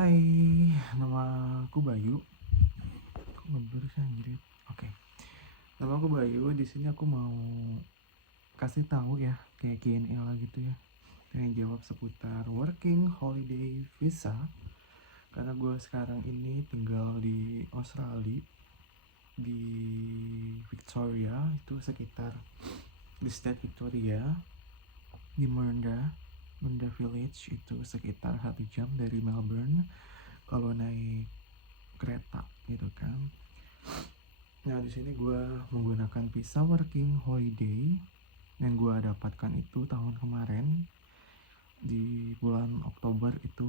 Hai, nama aku Bayu. Kok ngeblur sih anjir? Oke. Nama aku Bayu. Di sini aku mau kasih tahu ya, kayak Q&A lah gitu ya. Yang jawab seputar working holiday visa. Karena gue sekarang ini tinggal di Australia, di Victoria, itu sekitar di state Victoria, di Mernda Village, itu sekitar 1 jam dari Melbourne kalau naik kereta gitu kan. Nah, di sini gue menggunakan visa working holiday yang gue dapatkan itu tahun kemarin di bulan Oktober. Itu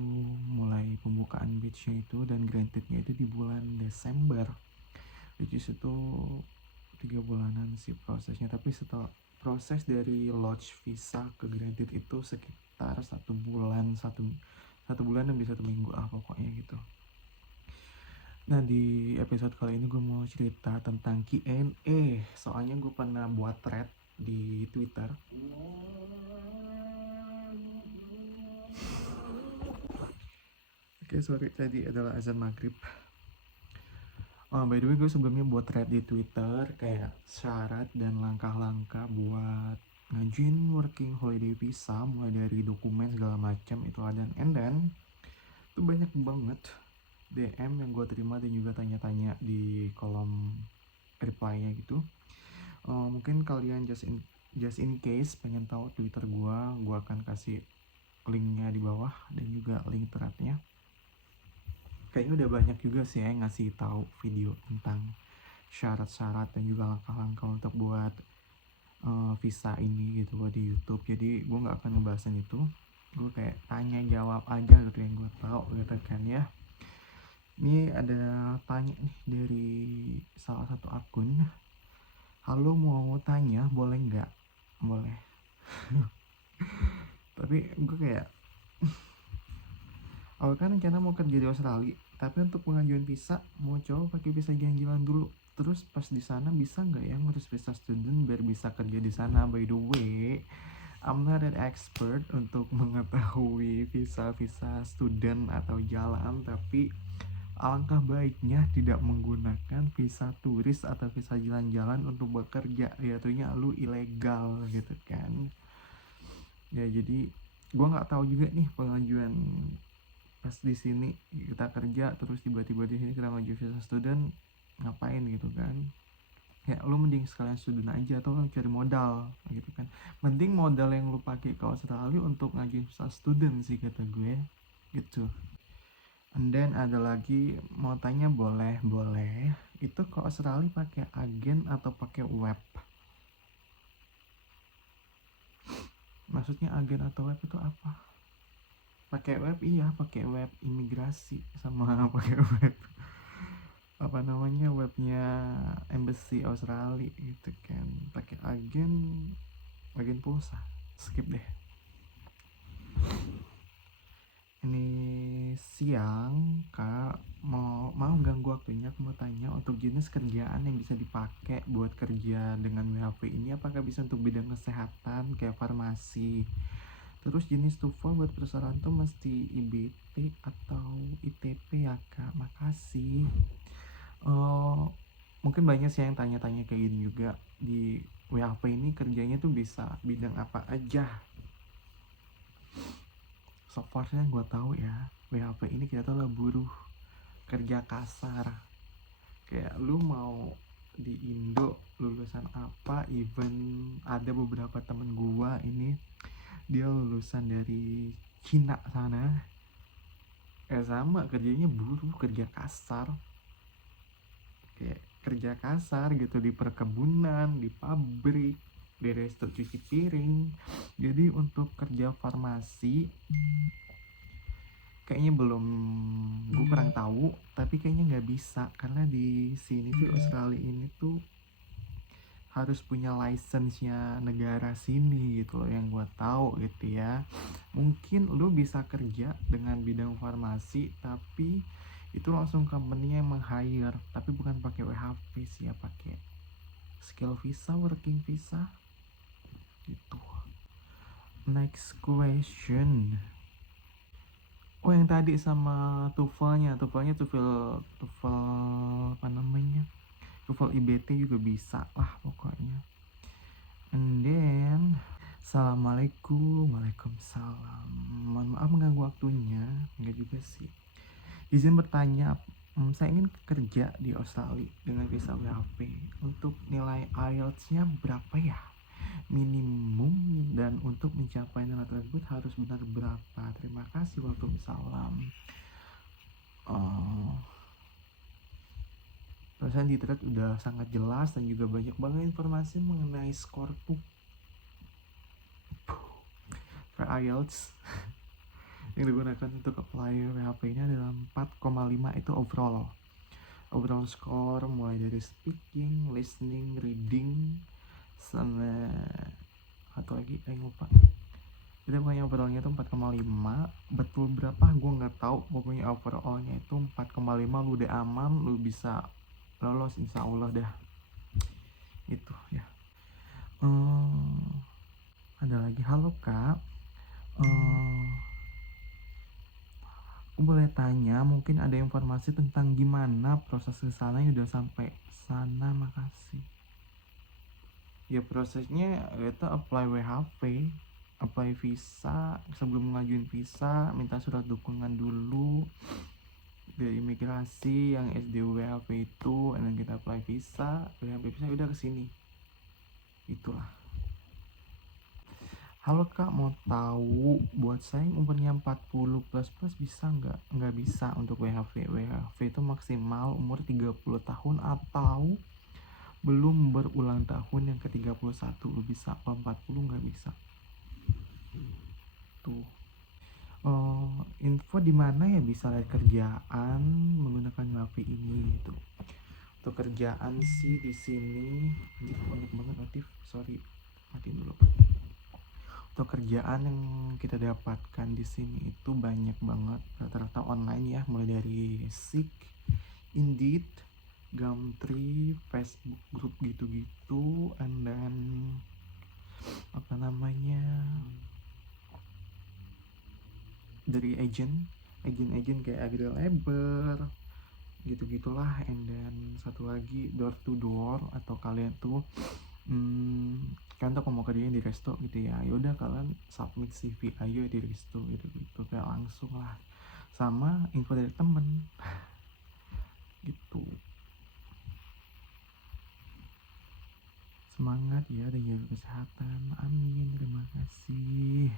mulai pembukaan batchnya itu, dan grantednya itu di bulan Desember, which is itu 3 bulanan sih prosesnya. Tapi setelah proses dari lodge visa ke granted itu sekitar 1 bulan, satu bulan lebih 1 minggu pokoknya gitu. Nah, di episode kali ini gue mau cerita tentang Q&A. Soalnya gue pernah buat thread di Twitter. Oke, sorry, tadi adalah azan maghrib. By the way, gue sebelumnya buat thread di Twitter kayak syarat dan langkah-langkah buat ngajuin working holiday visa, mulai dari dokumen segala macam itu ada. And then itu banyak banget DM yang gue terima dan juga tanya-tanya di kolom reply-nya gitu. Mungkin kalian just in case pengen tahu Twitter gue akan kasih linknya di bawah dan juga link threadnya. Kayaknya udah banyak juga sih yang ngasih tahu video tentang syarat-syarat dan juga langkah-langkah untuk buat visa ini gitu loh di YouTube. Jadi gue nggak akan ngebahasin itu, gue kayak tanya jawab aja gitu yang gue tahu gitu kan ya. Ini ada tanya nih dari salah satu akun. Halo, mau tanya boleh nggak? Boleh. Tapi gue kayak awal kan rencana mau kerja di Australia, tapi untuk pengajuan visa mau coba pakai visa jalan-jalan dulu. Terus pas di sana bisa nggak ya ngurus visa student biar bisa kerja di sana? By the way, I'm not an expert untuk mengetahui visa student atau jalan, tapi alangkah baiknya tidak menggunakan visa turis atau visa jalan-jalan untuk bekerja, jatuhnya lu ilegal gitu kan ya. Jadi gue nggak tahu juga nih pengajuan pas di sini kita kerja terus tiba-tiba di sini kita ngajuin visa student ngapain gitu kan. Ya lu mending sekalian student aja atau lu cari modal gitu kan. Mending modal yang lu pakai ke Australia untuk ngajuin visa student sih kata gue gitu. And then ada lagi mau tanya, boleh itu ke Australia pakai agen atau pakai web? Maksudnya agen atau web itu apa? Pakai web, iya pakai web imigrasi sama pakai web apa namanya webnya embassy Australia gitu kan. Pakai agen pulsa, skip deh. Ini siang kak, mau ganggu waktunya. Aku mau tanya untuk jenis kerjaan yang bisa dipakai buat kerja dengan WHP ini, apakah bisa untuk bidang kesehatan kayak farmasi? Terus jenis TOEFL buat persyaratan tuh mesti IBT atau ITP ya kak? Makasih. Mungkin banyak sih yang tanya-tanya kayak gini juga. Di WHP ini kerjanya tuh bisa bidang apa aja? So far yang gue tahu ya, WHP ini kita tuh lah buruh kerja kasar. Kayak lu mau di Indo lulusan apa, even ada beberapa temen gua ini dia lulusan dari Cina sana, sama kerjanya buruh, kerja kasar, kayak kerja kasar gitu di perkebunan, di pabrik, di resto cuci piring. Jadi untuk kerja farmasi kayaknya belum, gue kurang tahu, tapi kayaknya nggak bisa karena di sini tuh Australia ini tuh harus punya license-nya negara sini gitu loh yang gue tahu gitu ya. Mungkin lu bisa kerja dengan bidang farmasi tapi itu langsung company yang meng-hire, tapi bukan pakai WHP sih ya, pakai skill visa, working visa gitu. Next question. Oh yang tadi sama tuvelnya tuvel apa namanya, tuvel IBT juga bisa lah pokoknya. And then assalamualaikum, waalaikumsalam. Mohon maaf mengganggu waktunya, enggak juga sih. Izin bertanya, saya ingin kerja di Australia dengan visa WHP. Untuk nilai IELTS-nya berapa ya? Minimum, dan untuk mencapai nilai tersebut harus benar berapa? Terima kasih, waalaikumsalam. Perasaan di thread udah sangat jelas dan juga banyak banget informasi mengenai skor for IELTS yang digunakan untuk apply WHP ini adalah 4,5 itu overall score, mulai dari speaking, listening, reading, sama satu lagi lupa. Jadi pokoknya overallnya itu 4,5. Betul berapa gue nggak tahu, pokoknya overallnya itu 4,5. Lu udah aman, lu bisa lolos insya Allah dah. Itu ya. Ada lagi, halo kak, aku boleh tanya, mungkin ada informasi tentang gimana proses kesana yang udah sampai sana, makasih. Ya prosesnya itu apply WHP, apply visa. Sebelum ngajuin visa minta surat dukungan dulu dari imigrasi yang SDU WHP itu, dan kita apply visa, WHP visa udah kesini. Itulah. Halo kak, mau tahu buat saya yang umurnya 40 plus bisa nggak? Nggak bisa untuk WHV. WHV itu maksimal umur 30 tahun atau belum berulang tahun yang ke 31 bisa. Kalau 40 nggak bisa. Tuh. Info di mana ya bisa lihat kerjaan menggunakan WHV ini gitu. Untuk kerjaan sih di sini banyak banget notif, sorry, matiin dulu. Untuk kerjaan yang kita dapatkan di sini itu banyak banget, rata-rata online ya, mulai dari Seek, Indeed, Gumtree, Facebook group gitu-gitu, and then apa namanya, dari agent kayak AgriLabor gitu-gitulah, and then satu lagi door to door, atau kalian tuh kan tuh mau kerjain di resto gitu ya, yaudah kalian submit CV aja di resto gitu kayak langsung lah, sama info dari temen gitu. Semangat ya dan jaga kesehatan, amin, terima kasih.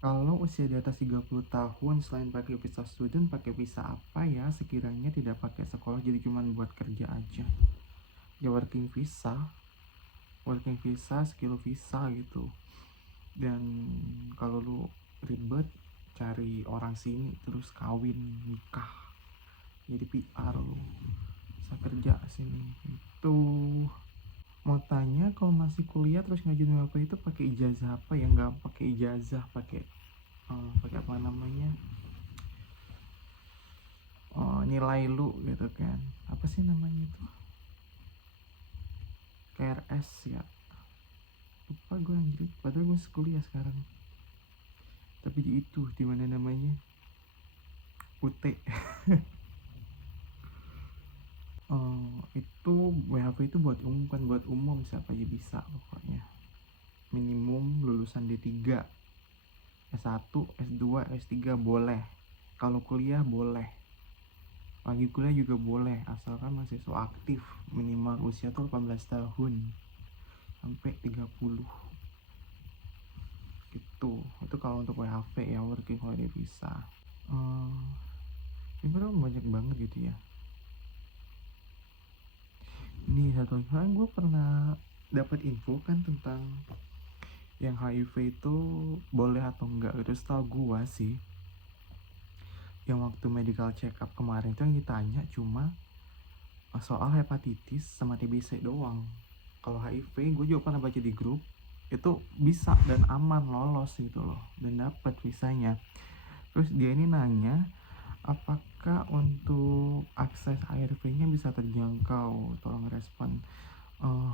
Kalau usia di atas 30 tahun, selain pakai visa student, pakai visa apa ya sekiranya tidak pakai sekolah, jadi cuma buat kerja aja? Ya working visa, skill visa gitu. Dan kalau lu ribet, cari orang sini terus kawin, nikah, jadi PR lu, bisa kerja sini itu. Mau tanya, kalau masih kuliah terus ngajuin apa itu pakai ijazah apa ya? Nggak pakai ijazah, pakai apa namanya, nilai lu gitu kan, apa sih namanya itu, KRS ya, lupa gue anjir, padahal gue kuliah sekarang, tapi di itu di mana namanya, UT. Itu WHP itu buat umum, kan buat umum, siapa aja bisa pokoknya. Minimum lulusan D3, S1, S2, S3 boleh. Kalau kuliah boleh. Lagi kuliah juga boleh, asalkan mahasiswa aktif, minimal usia tuh 18 tahun sampai 30 gitu. Itu kalau untuk WHV ya, working holiday visa. Ini banyak banget gitu ya. Ini satu lagi, gue pernah dapat info kan tentang yang HIV itu boleh atau enggak gitu. Setahu gue sih, yang waktu medical check up kemarin itu yang ditanya cuma soal hepatitis sama TBC doang. Kalau HIV gue juga pernah baca di grup, itu bisa dan aman, lolos gitu loh, dan dapat visanya. Terus dia ini nanya, apakah untuk akses ARV-nya bisa terjangkau, tolong respon.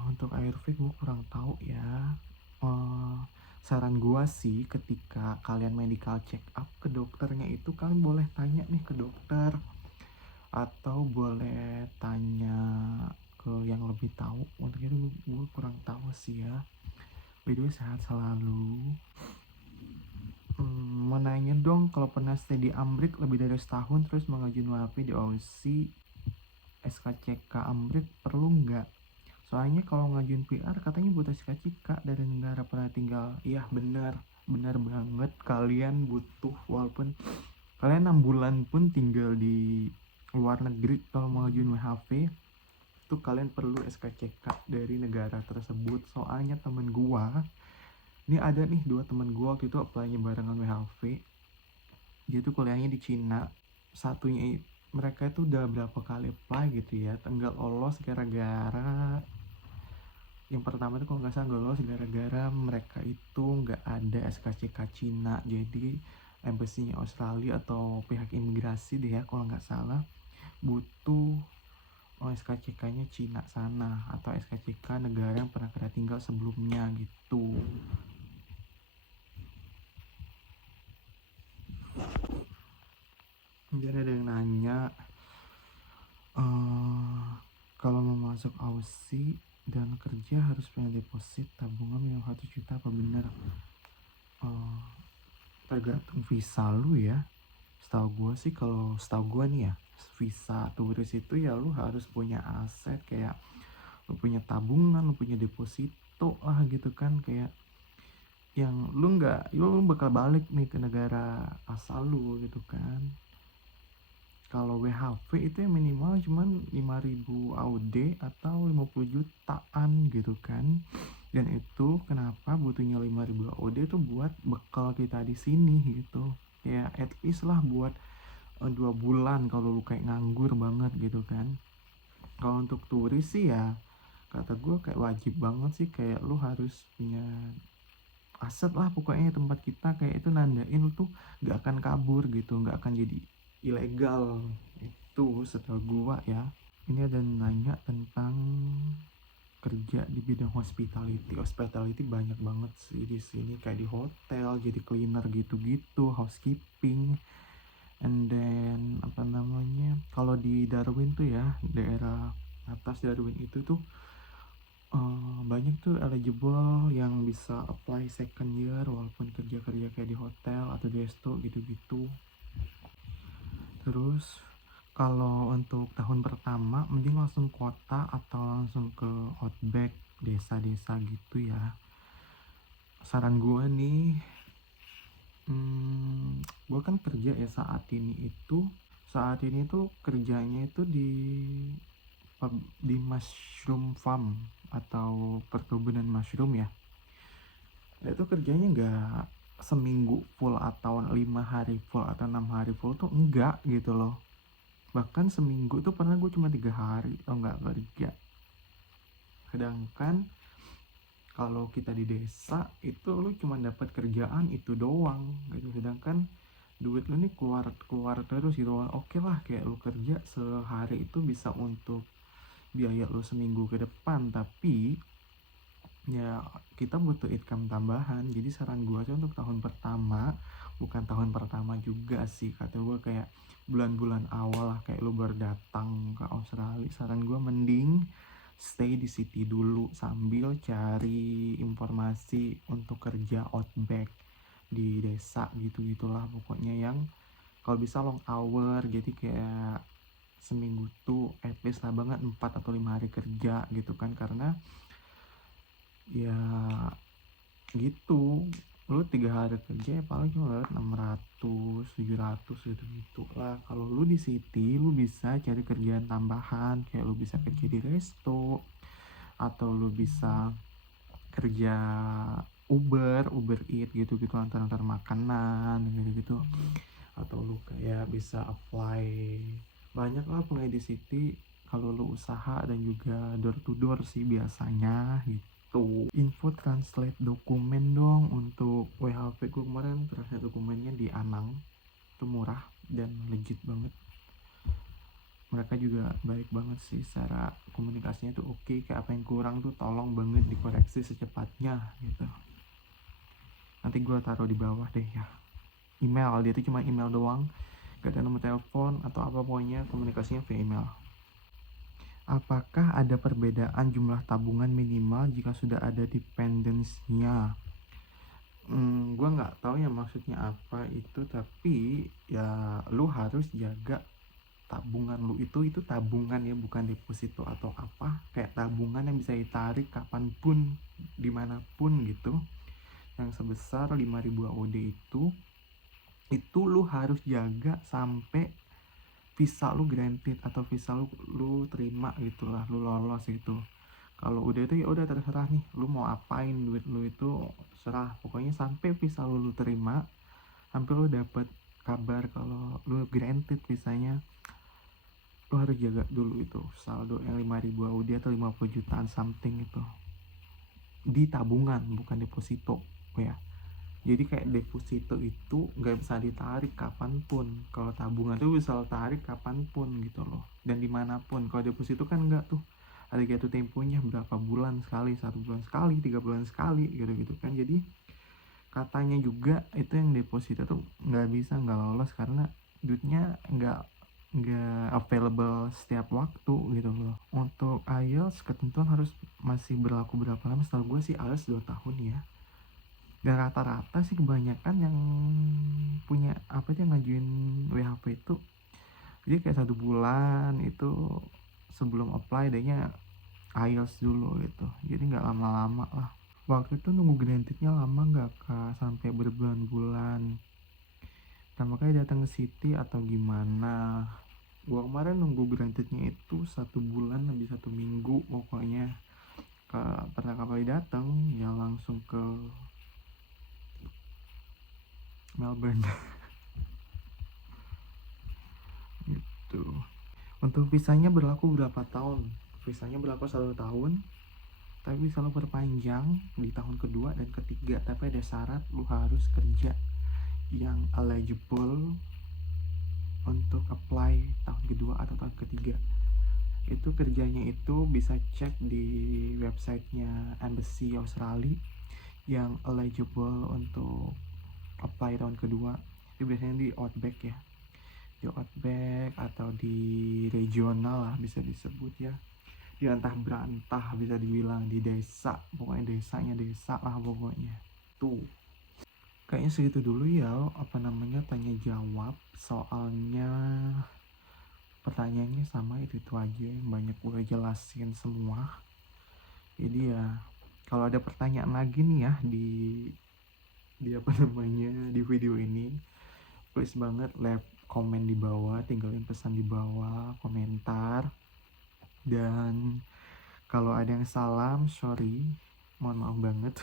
Untuk ARV gue kurang tahu ya. Eh, Saran gua sih ketika kalian medical check up ke dokternya itu kalian boleh tanya nih ke dokter, atau boleh tanya ke yang lebih tahu. Untuk itu gue kurang tahu sih ya. By the way, sehat selalu. Mau nanya dong, kalau pernah stay di Amrik lebih dari setahun terus mengajukan WHP di Aussie, SKCK Amrik perlu nggak? Soalnya kalau ngajuin PR katanya butuh SKCK dari negara pernah tinggal. Iya benar, benar banget, kalian butuh. Walaupun kalian 6 bulan pun tinggal di luar negeri, kalau mau ngajuin WHP itu kalian perlu SKCK dari negara tersebut. Soalnya temen gua, ini ada nih 2 temen gua waktu itu apply-nya barengan WHP. Dia tuh kuliahnya di Cina. Satunya mereka itu udah berapa kali apply gitu ya, tinggal lolos gara-gara yang pertama itu kalau nggak salah nggak lolos gara-gara mereka itu nggak ada SKCK Cina. Jadi embassy-nya Australia atau pihak imigrasi deh ya kalau nggak salah butuh SKCK-nya Cina sana, atau SKCK negara yang pernah kita tinggal sebelumnya gitu. Jadi ada yang nanya, kalau mau masuk Aussie dan kerja harus punya deposit tabungan yang 1 juta, apa benar? Tergantung visa lu ya. Setahu gue nih ya, visa turis itu ya lu harus punya aset, kayak lu punya tabungan, lu punya deposito lah gitu kan, kayak yang lu bakal balik nih ke negara asal lu gitu kan. Kalau WHV itu yang minimal cuman 5.000 AUD atau 50 jutaan gitu kan. Dan itu kenapa butuhnya 5.000 AUD itu buat bekal kita di sini gitu. Ya at least lah buat 2 bulan kalau lu kayak nganggur banget gitu kan. Kalau untuk turis sih ya kata gue kayak wajib banget sih, kayak lu harus punya aset lah pokoknya tempat kita, kayak itu nandain lu tuh gak akan kabur gitu, gak akan jadi ilegal. Itu setahu gua ya. Ini ada nanya tentang kerja di bidang hospitality banyak banget sih di sini, kayak di hotel jadi cleaner gitu-gitu, housekeeping. And then apa namanya, kalau di Darwin tuh ya, daerah atas Darwin itu tuh banyak tuh eligible yang bisa apply second year walaupun kerja-kerja kayak di hotel atau di resto gitu-gitu. Terus kalau untuk tahun pertama mending langsung kota atau langsung ke outback desa-desa gitu ya. Saran gue nih, gue kan kerja ya saat ini tuh kerjanya itu di mushroom farm atau perkebunan mushroom ya. Itu kerjanya nggak seminggu full atau 5 hari full atau 6 hari full tuh enggak gitu loh. Bahkan seminggu tuh pernah gue cuma 3 hari atau nggak kerja. Sedangkan kalau kita di desa itu lu cuma dapat kerjaan itu doang gitu, sedangkan duit lu nih keluar terus gitu. Oke lah, kayak lu kerja sehari itu bisa untuk biaya lu seminggu ke depan, tapi ya kita butuh income tambahan. Jadi saran gue sih untuk tahun pertama, bukan tahun pertama juga sih kata gue, kayak bulan-bulan awal lah, kayak lu baru datang ke Australia, saran gue mending stay di city dulu sambil cari informasi untuk kerja outback di desa gitu-gitulah pokoknya, yang kalau bisa long hour, jadi kayak seminggu tuh at least lah banget 4 atau 5 hari kerja gitu kan. Karena ya gitu, lu 3 hari kerja ya paling cuma 600 700 gitu gitu lah. Kalau lu di city lu bisa cari kerjaan tambahan, kayak lu bisa kerja di resto, atau lu bisa kerja Uber Eat gitu-gitu, antar-antar makanan gitu-gitu. Atau lu kayak bisa apply, banyak lah pengedit di city kalau lu usaha, dan juga door to door sih biasanya gitu. Info translate dokumen dong untuk WHP gue kemarin, translate dokumennya di Anang, itu murah dan legit banget. mereka juga baik banget sih, secara komunikasinya tuh oke. Kayak apa yang kurang tuh tolong banget dikoreksi secepatnya gitu. Nanti gue taruh di bawah deh ya, email dia tuh cuma email doang, gak ada nomor telepon atau apa, pokoknya komunikasinya via email. Apakah ada perbedaan jumlah tabungan minimal jika sudah ada dependence-nya? Gue nggak tahu ya maksudnya apa itu, tapi ya lu harus jaga tabungan lu itu tabungan ya, bukan deposito atau apa. Kayak tabungan yang bisa ditarik kapanpun, dimanapun gitu, yang sebesar 5.000 AUD itu lu harus jaga sampai visa lu granted atau visa lu terima gitu lah, lu lolos gitu. Kalau udah itu ya udah terserah nih lu mau apain duit lu itu, serah pokoknya sampai visa lu terima, sampai lu dapet kabar kalau lu granted visanya, lu harus jaga dulu itu saldo yang 5.000 AUD atau 50 jutaan something itu di tabungan, bukan deposito ya. Jadi kayak deposito itu nggak bisa ditarik kapanpun, kalau tabungan tuh bisa lo tarik kapanpun gitu loh, dan dimanapun. Kalau deposito kan enggak tuh, ada jatuh temponya berapa bulan sekali, 1 bulan sekali, 3 bulan sekali gitu kan. Jadi katanya juga itu yang deposito tuh nggak bisa, nggak lolos karena duitnya nggak available setiap waktu gitu loh. Untuk IELTS ketentuan harus masih berlaku berapa lama, setahu gue sih IELTS 2 tahun ya. Dan rata-rata sih kebanyakan yang punya apa aja ngajuin WHP itu, jadi kayak 1 bulan itu sebelum apply dehnya IELTS dulu gitu, jadi nggak lama-lama lah. Waktu itu nunggu grantednya lama nggak kak, sampai berbulan-bulan? Nah makanya datang ke City atau gimana? Gua kemarin nunggu grantednya itu 1 bulan lebih 1 minggu pokoknya. Pertama kali datang ya langsung ke Melbourne gitu. Untuk visanya berlaku berapa tahun? Visanya berlaku 1 tahun, tapi bisa lo perpanjang di tahun kedua dan ketiga, tapi ada syarat lu harus kerja yang eligible untuk apply tahun kedua atau tahun ketiga. Itu kerjanya itu bisa cek di websitenya Embassy Australia yang eligible untuk apply tahun kedua. Itu biasanya di Outback ya, di Outback atau di regional lah bisa disebut ya, di antah berantah bisa dibilang, di desa, pokoknya desanya desa lah pokoknya. Tuh kayaknya segitu dulu ya apa namanya tanya jawab, soalnya pertanyaannya sama itu aja yang banyak gue jelasin semua. Jadi ya kalau ada pertanyaan lagi nih ya di apa namanya di video ini, please banget leave komen di bawah, tinggalin pesan di bawah komentar. Dan kalau ada yang salam, sorry, mohon maaf banget,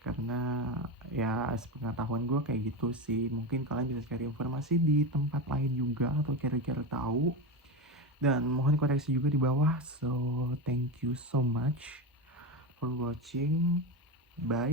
karena ya sepengetahuan gue kayak gitu sih. Mungkin kalian bisa cari informasi di tempat lain juga atau kira-kira tahu, dan mohon koreksi juga di bawah. So thank you so much for watching, bye.